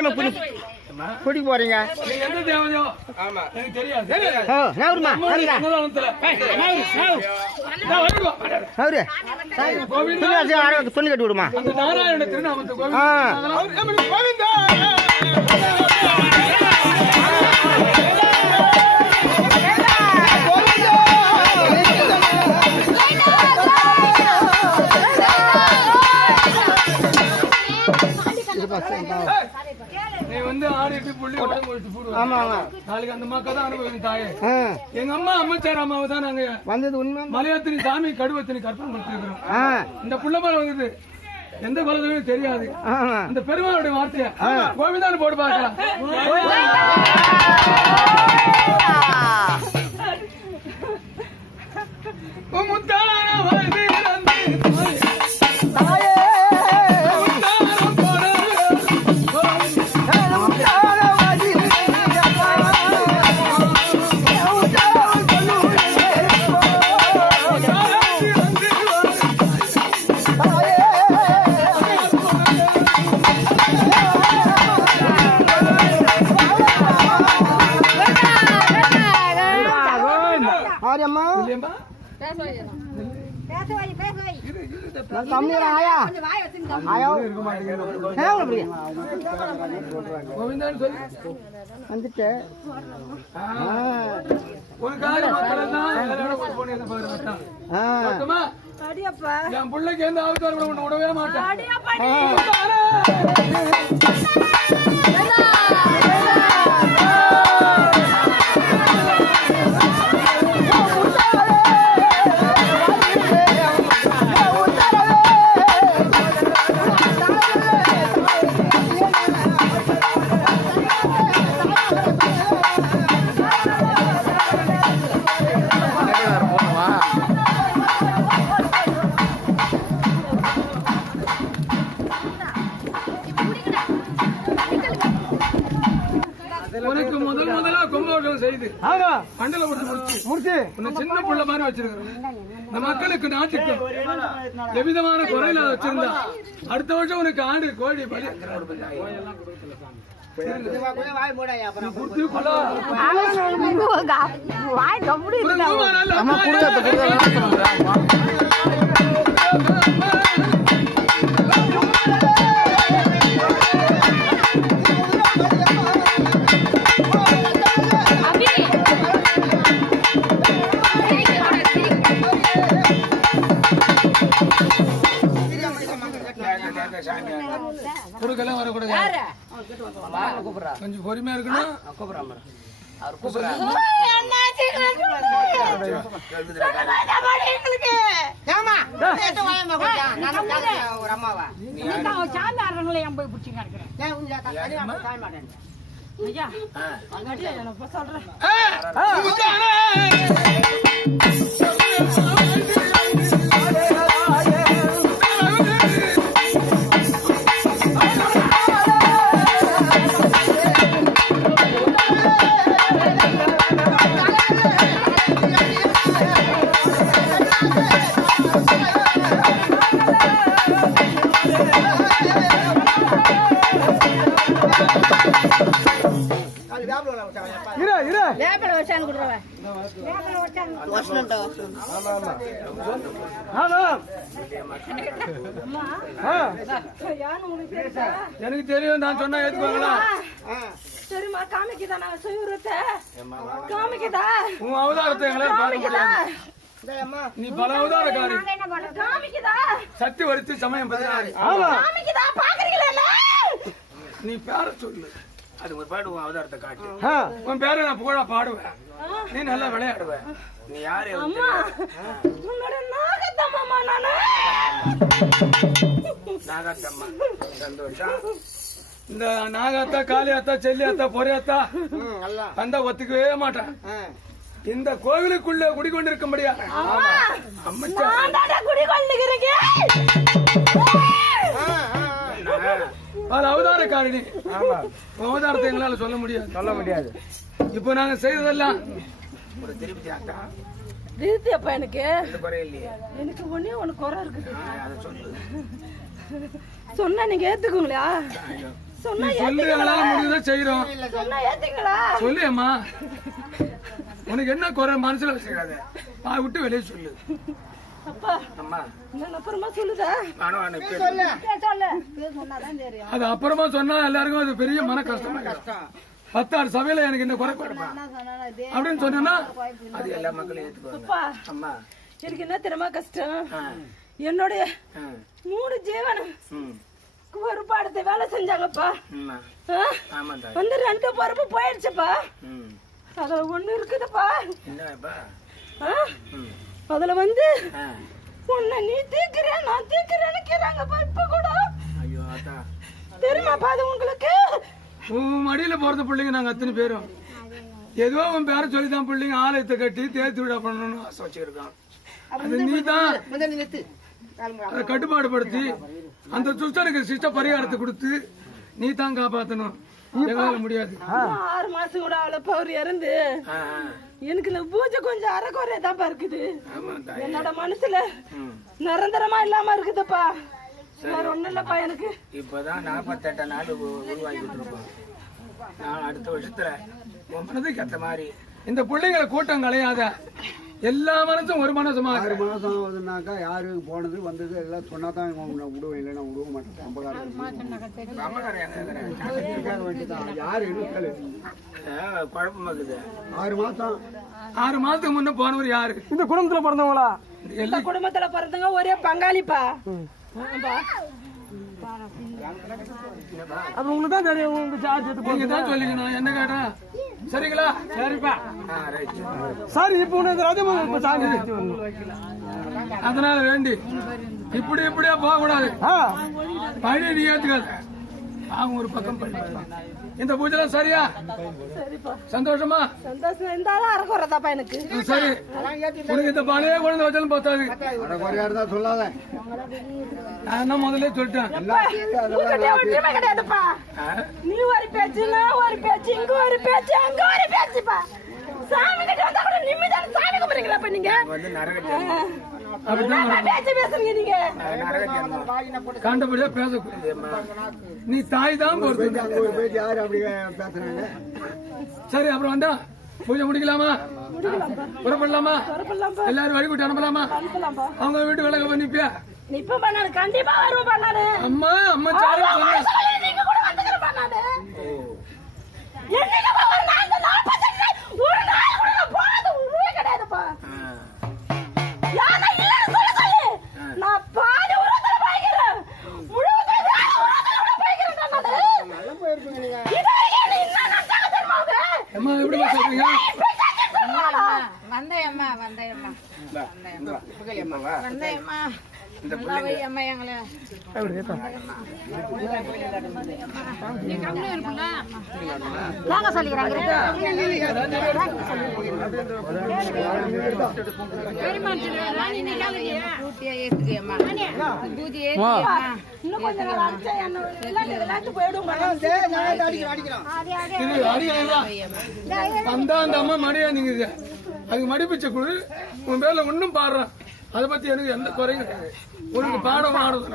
தேவையில்லாம குடிக்க போறீங்க? எந்த தேவையோ ஆமா எனக்கு தெரியாது. நவருமா சொல்லி கட்டி விடுமா? நாராயண திருநாமத்தை நீ வந்து ஆடிட்டு புள்ளி நாளைக்கு அந்த மக்கள் தான் அனுபவிக்கும் தாயே. எங்க அம்மா அம்மாச்சார் அம்மாவை தான் நாங்க வந்தது உண்மை மலையாத்திரி சாமி கடுவத்தினி கற்பனை பண்ணிருக்கிறோம். இந்த புள்ளமலை வந்தது எந்த குலத்தையும் தெரியாது. இந்த பெருமாளுடைய வார்த்தைய கோவிந்தான்னு போட்டு பார்க்கலாம். என் பிள்ளைக்கு எந்த ஆபத்தாரும் விடவே மாட்டேன். உனக்கு முதலா கும்பாபிஷேகம் செய்து மண்டல முடிச்சு சின்ன புள்ள மாதிரி வச்சிருக்கிறோம். இந்த மக்களுக்கு நாட்டுக்கு எவ்விதமான குறையில வச்சிருந்தா அடுத்த வருஷம் உனக்கு ஆண்டு கோழி பலி குறுக்கெல்லாம் வரக்கூடாது. கொஞ்சம் பொறுமையா இருக்கணும். எனக்கு தெரியும். நான் சொன்னா ஏத்துக்குவாங்களா? சரிமா காமிக்குதா? நான் செய்யறத காமிக்குதா? உன் அவதாரத்தை எங்களால பார்க்க முடியாது. நீ பல அவதாரக்காரி. சக்தி வரித்து சமயம் 16. நீ பேர சொல்லு. அது ஒரு பாடு உன் அவதாரத்தை காட்டு. உன் பேரை நான் புகழா பாடுவேன். நீ நல்லா விளையாடுவேன். நீ யாரு? நாகாத்தம்மா. சந்தோஷம். இந்த நாகாத்தா காளியாத்தா செல்லியாத்தா பொரியாத்தா அந்த ஒத்துக்கவே மாட்டேன். இந்த கோவிலுக்குள்ள குடிக்கொண்டிருக்கும்படியா அவதாரக்காரிணி. அவதாரத்தை எங்களால சொல்ல முடியாது. இப்போ நாங்க செய்ததெல்லாம் எனக்கு ஒன்னே ஒண்ணு குறை இருக்குது. சொன்னா நீங்க ஏத்துக்குங்களா? சொன்னா சொல்லு, எங்களால முடியுதா செய்யறோம். சொன்னா ஏத்தீங்களா? சொல்லு அம்மா, உனக்கு என்ன குறை மனசுல வச்சுக்காத, நான் விட்டு வெளியே சொல்லு. அப்பா அம்மா நான் அப்புறமா சொல்லுதா? சொல்லு அது அப்புறமா சொன்னா எல்லாருக்கும் அது பெரிய மன கஷ்டமா இருக்கும். 10 சபையில எனக்கு இந்த குறை கொடுப்பேன் அப்படின்னு சொன்னா அது எல்லா மக்களும் ஏத்துக்குவாங்க. அப்பா அம்மா எனக்கு என்ன தெரியுமா கஷ்டம்? என்னுடைய 3 ஜீவன் ஒரு பாடத்தை வேலை செஞ்சாங்கப்பா. வந்து 2 பொறுப்பு போயிடுச்சுப்பா. அதுல 1 இருக்குதுப்பா. அதுல வந்து உன்னை நீ தீக்கிறேன் நான் தீக்கிறேன்னு கேறாங்கப்பா. இப்ப கூட தெரியுமாப்பா அது உங்களுக்கு? உன் மடியில பிறந்த பிள்ளைங்க நாங்க அத்தனை பேரும் ஏதோ உன் பேர சொல்லிதான் பிள்ளைங்க ஆலயத்தை கட்டி தேர்த்து விட பண்ணணும்னு ஆசை வச்சிருக்கான். அது நீ தான் அதை கட்டுப்பாடுபடுத்தி அந்த துஷ்டனுக்கு சிஷ்ட பரிகாரத்தை கொடுத்து நீ தான் காப்பாத்தணும். எங்களால முடியாது. 6 மாசம் கூட அவ்வளவு அவர் இறந்து எனக்கு இந்த பூஜை கொஞ்சம் அரைக்குறையதான்ப்பா இருக்குது. என்னோட மனசுல நிரந்தரமா இல்லாம இருக்குதுப்பா. வேற ஒண்ணும் இல்லப்பா எனக்கு. இப்பதான் 48 நாள் உருவாக்கிட்டு இருக்கோம். நான் அடுத்த வருஷத்துல உன் மனதுக்கு ஏத்த மாதிரி இந்த பிள்ளைங்களை கூட்டம் கலையாத. எல்லா மனசும் ஒரு மனசுமா 6 மாசம் ஆகுதுன்னாக்கா யாரு போனது வந்தது எல்லாம் சொன்னாதான் விடுவேன், இல்லைன்னா விடுவ மாட்டேன். யாரு எடுக்கல குழப்பமாக்குது. 6 மாசம் 6 மாசத்துக்கு முன்ன போனவர் யாரு? இந்த குடும்பத்துல பிறந்தவங்களா? எல்லா குடும்பத்துல பிறந்தவங்க ஒரே பங்காளிப்பா. அது உங்களுக்கு தான் தெரியும். உங்க சார்ஜ் நீங்க தான் சொல்லிக்கணும். என்ன கேட்டா சரிங்களா? சரிப்பா. சார் இப்ப உனக்கு ராஜமோகன் இப்ப சார்ஜ் அதனால வேண்டி இப்படியா போக கூடாது. பழைய நீ ஏத்துக்காத. அவங்க ஒரு பக்கம் படிப்பாங்க. இந்த பூஜை சரியா? சந்தோஷமா? சந்தோஷம் இருந்தாலும் அரைக்குறதாப்பா எனக்கு. சரி, உனக்கு இந்த பழைய குழந்தை வச்சாலும் பார்த்தாது. தான் சொல்லாத. நான் என்ன முதல்ல சொல்லிட்டேன். ஒற்றுமை கிடையாதுப்பா. நீ ஒரு பேச்சு நான் ஒரு பேச்சு, இங்க ஒரு பேச்சு அங்க ஒரு பேச்சுப்பா. சாமி கிட்ட வந்தா கூட நிம்மதியான சாமி கும்பிடுறீங்களா நீங்க? பேச்சு பேசுறீங்க நீங்க. கண்டபடியா பேசக்கூடாது. நீ தாய் தான் பொறுத்து. யாரு அப்படி பேசுறாங்க? சரி, அப்புறம் வந்தா பூஜை முடிக்கலாமா? புறப்படலாமா? எல்லாரும் வழிபட்டு அனுப்பலாமா? அவங்க வீட்டு விலக பண்ணிப்பியா? இப்ப பண்ணாரு கண்டிப்பா வருவோம் பண்ணாரு. அம்மா அம்மா சாரு நீங்க கூட வந்துக்கிற பண்ணாரு. என்னைக்கு ஒரு நாள் 40 ஒரு நாள் கூட போறது உருவே கிடையாதுப்பா. யாரா இல்லன்னு சொல்லு. நான் பாதி உருவத்துல போய்க்கிறேன். முழுவதும் உருவத்துல போய்க்கிறேன் நானு. நல்லா போயிருப்பீங்க நீங்க. இதே நீ என்ன நடத்தாத தெரியுமாங்க? அம்மா எப்படி பேசுறீங்க? வந்தேம்மா இந்த அம்மா எங்களை வாங்க சொல்லிக்கிறாங்க. பூட்டியா ஏத்துக்கம்மா பூஜை இன்னும் கொஞ்ச நேரம் அடிச்சா என்ன விளையாட்டு போயிடும். வந்தா அந்த அம்மா மடியா நீங்க அது மடிப்பிச்ச குழு உன் பேர்ல ஒன்னும் பாடுறான். அதை பத்தி எனக்கு எந்த குறையும் கிடையாது. உனக்கு பாடம் ஆடுறது.